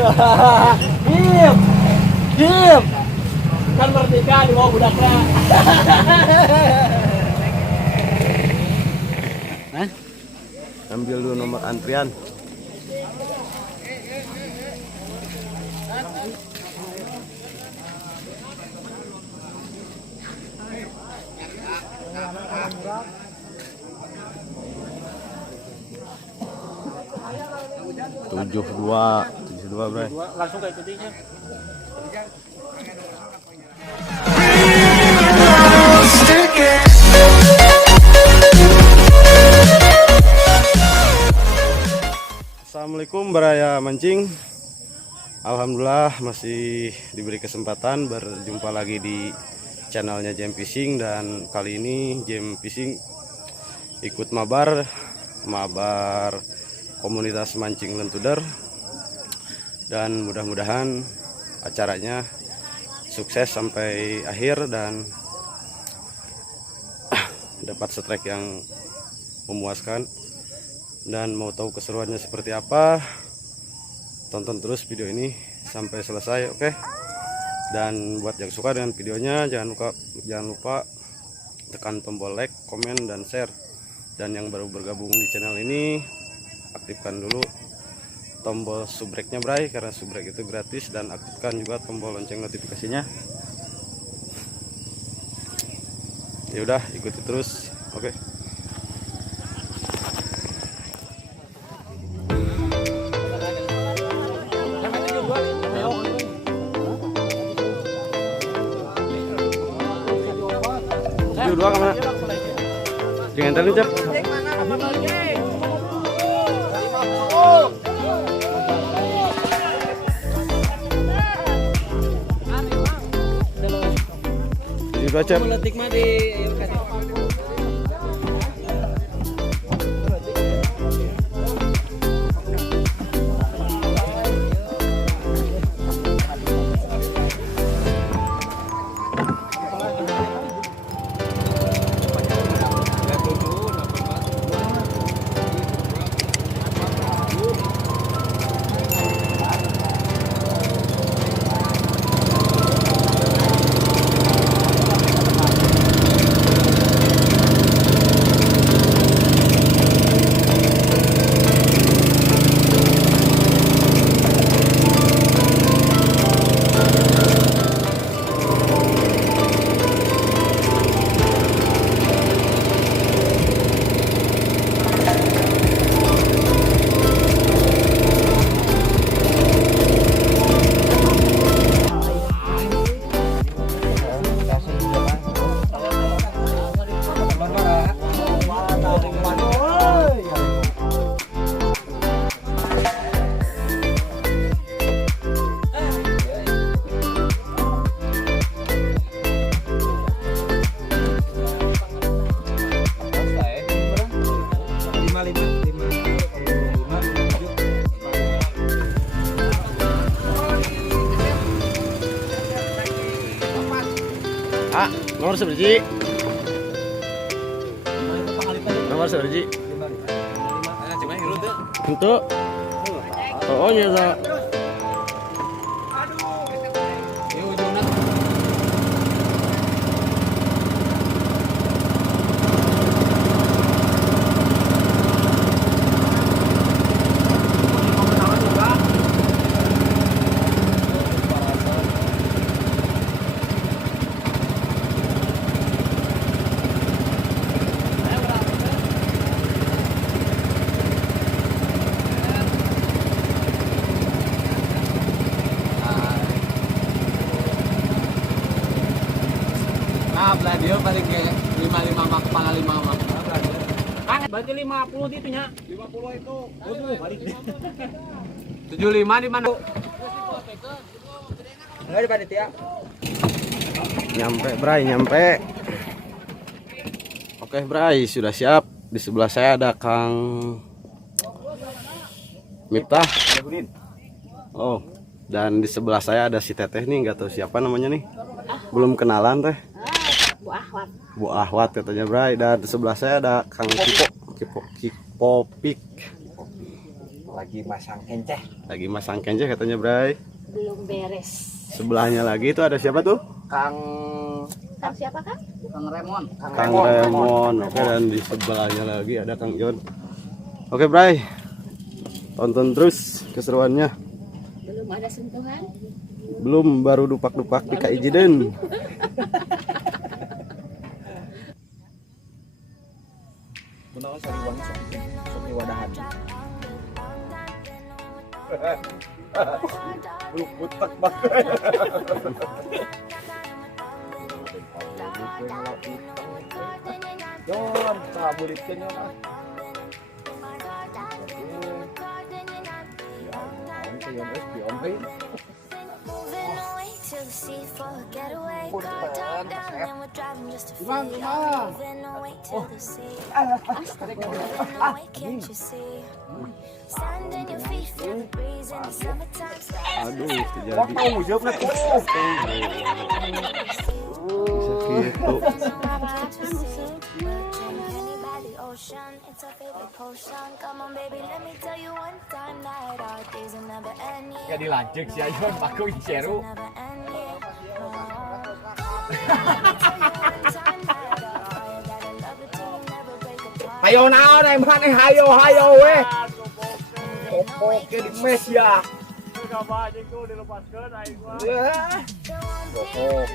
Diam. Diam. Kan merdeka di bawah budaknya. Hah? Ambil dulu nomor antrian. Tujuh dua, Bray. Langsung kayak ketiknya. Assalamualaikum Baraya Mancing. Alhamdulillah masih diberi kesempatan berjumpa lagi di channelnya Jam Fishing, dan kali ini Jam Fishing ikut mabar komunitas mancing lentuder, dan mudah-mudahan acaranya sukses sampai akhir dan dapat strike yang memuaskan. Dan mau tahu keseruannya seperti apa, tonton terus video ini sampai selesai, oke? Dan buat yang suka dengan videonya, jangan lupa tekan tombol like, komen, dan share. Dan yang baru bergabung di channel ini, aktifkan dulu tombol subrek-nya, Bray, karena subrek itu gratis, dan aktifkan juga tombol lonceng notifikasinya. Ya udah, ikuti terus, oke? Dua kemana? Dengan tadi Cep. Dua Cep. Nomor seberji. Nomor seberji. Untuk. Oh ya. Dia balik ke 55 mak kepala 5 mak. Berarti 50 itu nya. 50 itu. Waduh, balik. 75 di mana? Enggak di panitia. Nyampe, Bray, nyampe. Oke, Bray, sudah siap. Di sebelah saya ada Kang Miftah. Oh, dan di sebelah saya ada si Teteh nih, nggak tahu siapa namanya nih. Belum kenalan teh. Bu Ahwat. Bu Ahwat katanya, Bray. Dan di sebelah saya ada Kang Kipopik. Lagi masang kenceh. Lagi masang kenceh katanya, Bray. Belum beres. Sebelahnya lagi itu ada siapa tuh? Kang Siapa Kang? Remon. Kang Remon. Oke, dan di sebelahnya lagi ada Kang Jon. Oke, Bray. Tonton terus keseruannya. Belum ada sentuhan. Belum, baru dupak-dupak di Kaijiden. Benar sariwan sok wadahan. Belum putak banget. Jon, kabulitkeun Jon. Aduh, terjadi. Bisa gitu. Ya dilanjut si Ayon pakai Iceru. Hayo naon ai mane hayo we. Oke di mes ya. Gak itu dilepaskan aing mah. Bokok.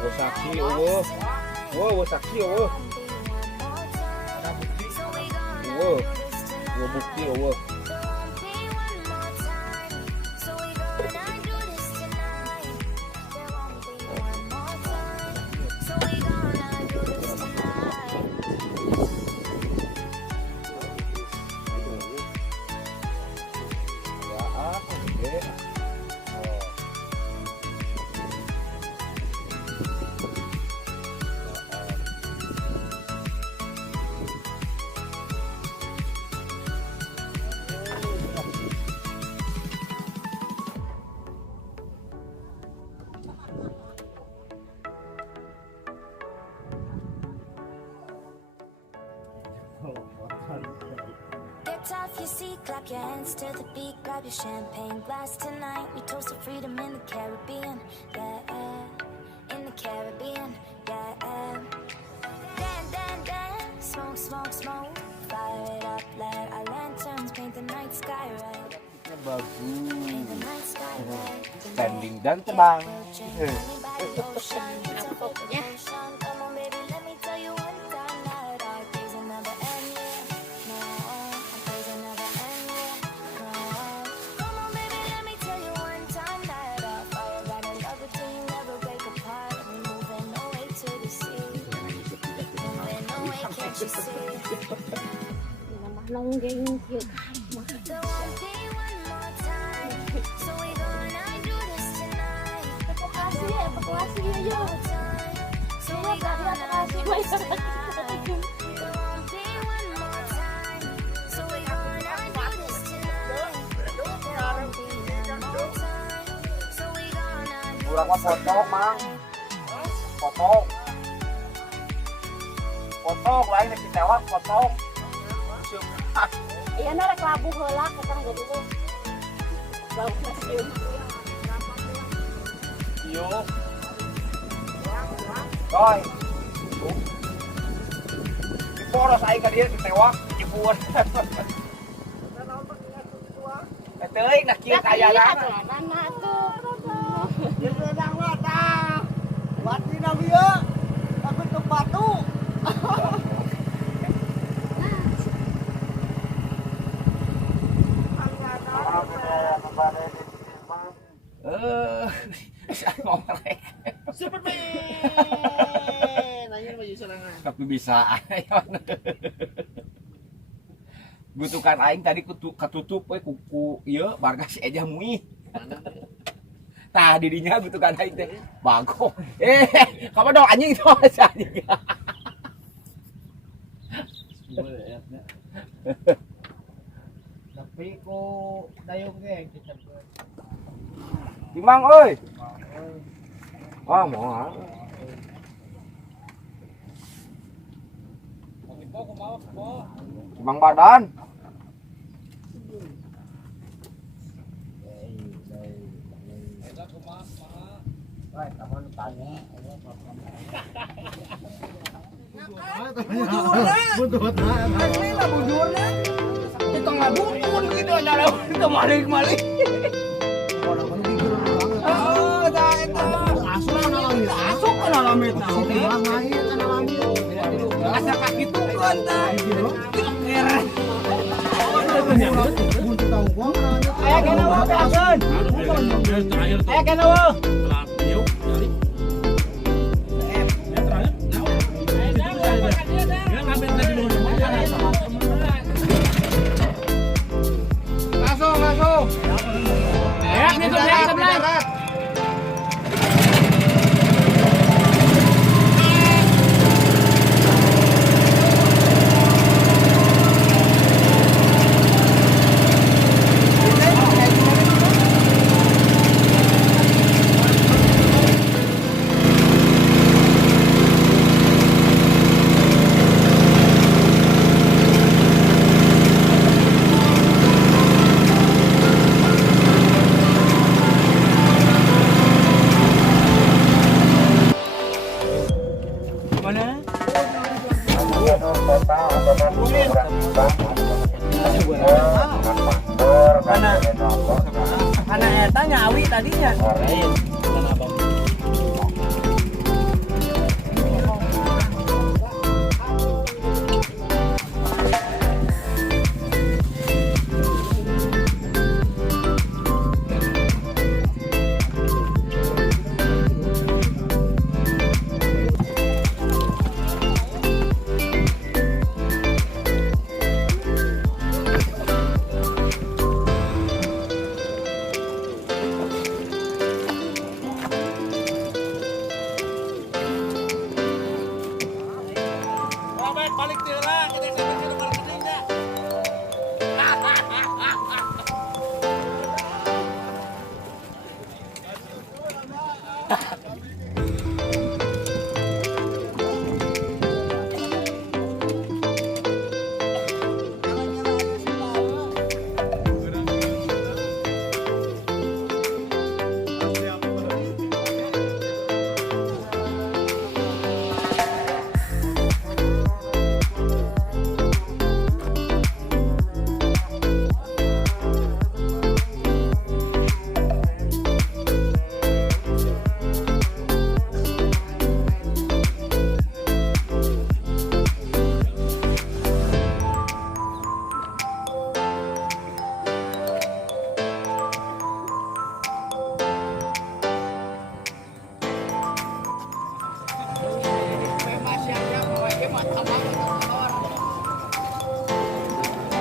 Wo saksi eueuh. Wo saksi eueuh. Wo bukti eueuh. Get off your seat, clap your hands to the beat, grab your champagne glass tonight. We toast to freedom in the Caribbean, yeah, in the Caribbean, yeah. Dance, smoke, smoke, smoke, fire it up, let our lanterns paint the night sky red. Paint the night sky red. Standing dan terbang. Come on, baby, let me tell you one time that our days will never end, yeah. No, our days will never end, yeah. No. Come on, baby, let me tell you one time that our fire got a love it till you never break apart. We're moving away to the sea. Moving away, can't you see? Nonggeng yuk. There won't be one more time. So we gonna do this tonight. Evakuasi yuk. So we gonna do this tonight. There won't be one more time. So we gonna do this tonight. There won't be one more time. So we gonna do Kurang mah foto, Mang. Foto. Foto lain di tewak foto. Iya na rek labuh heula katang jadi tuh. Bau nasium. Iyo. Rồi. Di poros aing ka dieu di tewak cipuan. Teuing nak kieu kayana. Mana tuh? Dia sedang wata. Wati na bieu. Takut ke batu. Saya ngomong Superman. Nanya baju serangan. tapi bisa butuhkan aing tadi ketutup we kuku ieu barga si Eja Mui. Tah didinya butuhkan aing teh bagong. Kamu dong anjing itu anjing. Tapi ku dayung ge kita. Timang euy. Wah, moal. Timang badan. Buntutna. Asli lah bujurnya. Itu nggak bungkun gitu ada itu malik. Oh, dah itu. Asuk kan alamit. Asa kaki tuh kan tah. Keren. Aya kana wa peakeun. Aya kana wa. Masuk. Ya, itu sebelah. Karena eta nyawi tadinya.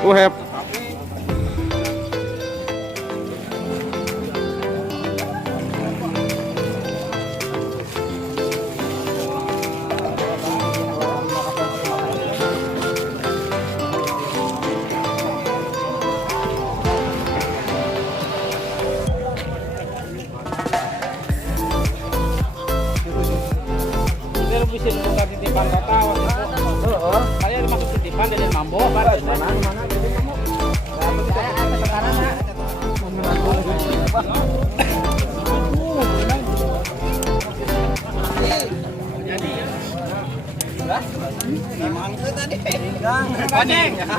Uhep. Bisa dibuka titipan kota waktu itu. Kalian masuk titipan dari Mambo, mana?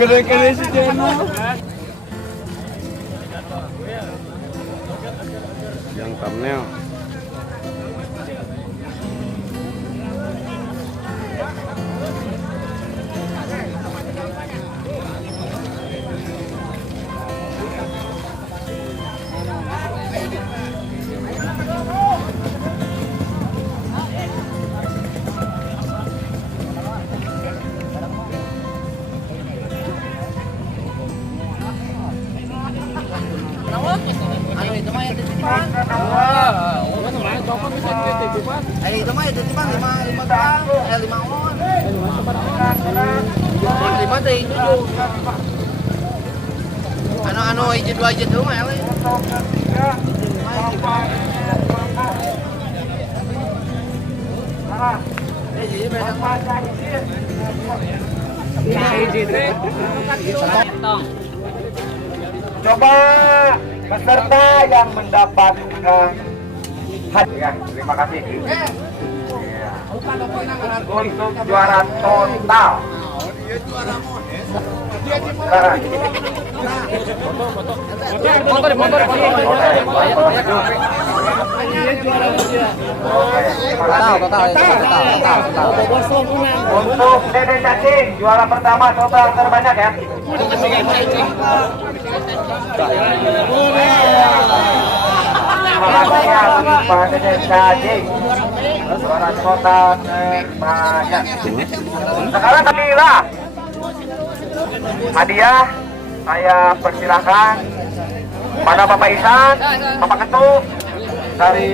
Gede-gede si Jeno. Yang thumbnail. Itu mah itu cuma 5 gram, 5 on. 5 teh itu tuh. Anu hiji 2 hiji tuh mah we. Coba peserta yang mendapatkan hadiah. Terima kasih. Untuk juara total. Untuk Dede Cacing juara pertama total terbanyak ya. Terima kasih ya Pak Dede Cacing. Juara total terbanyak. Sekarang Kamila. Hadiah saya persilahkan pada Bapak Isan, Bapak Ketuk dari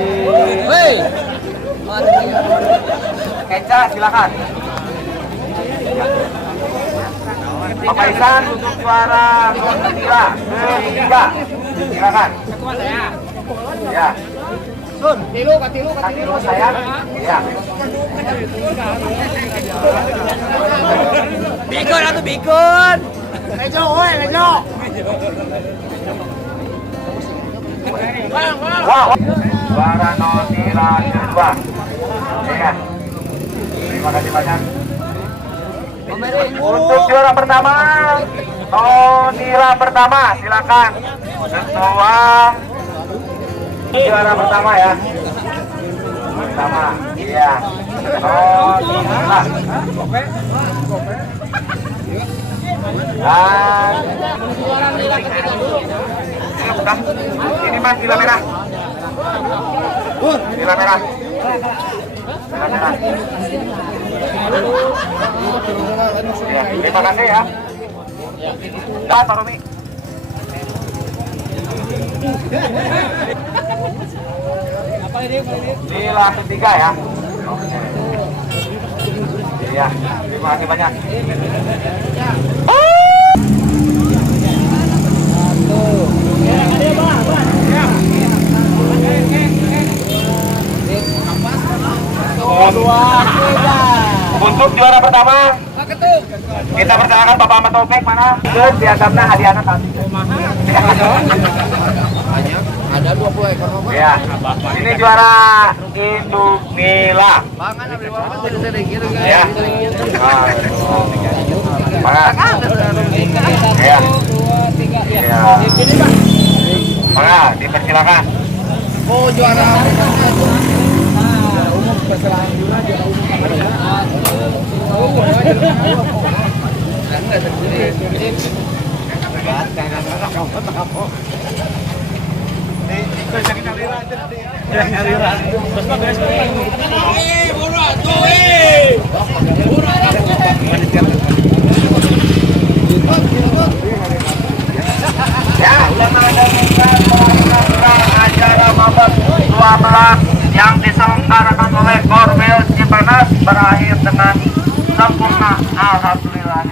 Keca, silakan. Bapak Isan untuk juara ketiga, silakan. Ya. Tilu saya. Ya. Bikun atau bikun. Lejo, woi, lejo. Wow. Juara Nonila kedua. Ya. Terima kasih banyak. Untuk juara pertama, Nonila pertama, silakan. Ketua juara pertama ya. Pertama, iya. Nonila. Dan ini mas gila merah. Gila merah. Gila merah. Ya, terima kasih ya. Dah, Pak Romi. Gila ketiga ya. Oke. Iya, terima kasih banyak. Untuk juara pertama kita persilakan Bapak Ahmad Taufik mana? Terus dianggapnya hadiahnya satu. Ada 20 ekor. Ya. Ini juara Indumila. Ya. Ya. Ya. Maka dipersilakan. Oh, juara. Ya, acara mabok 12 yang diselenggarakan oleh Korbel Cipanas berakhir dengan sempurna. Alhamdulillah.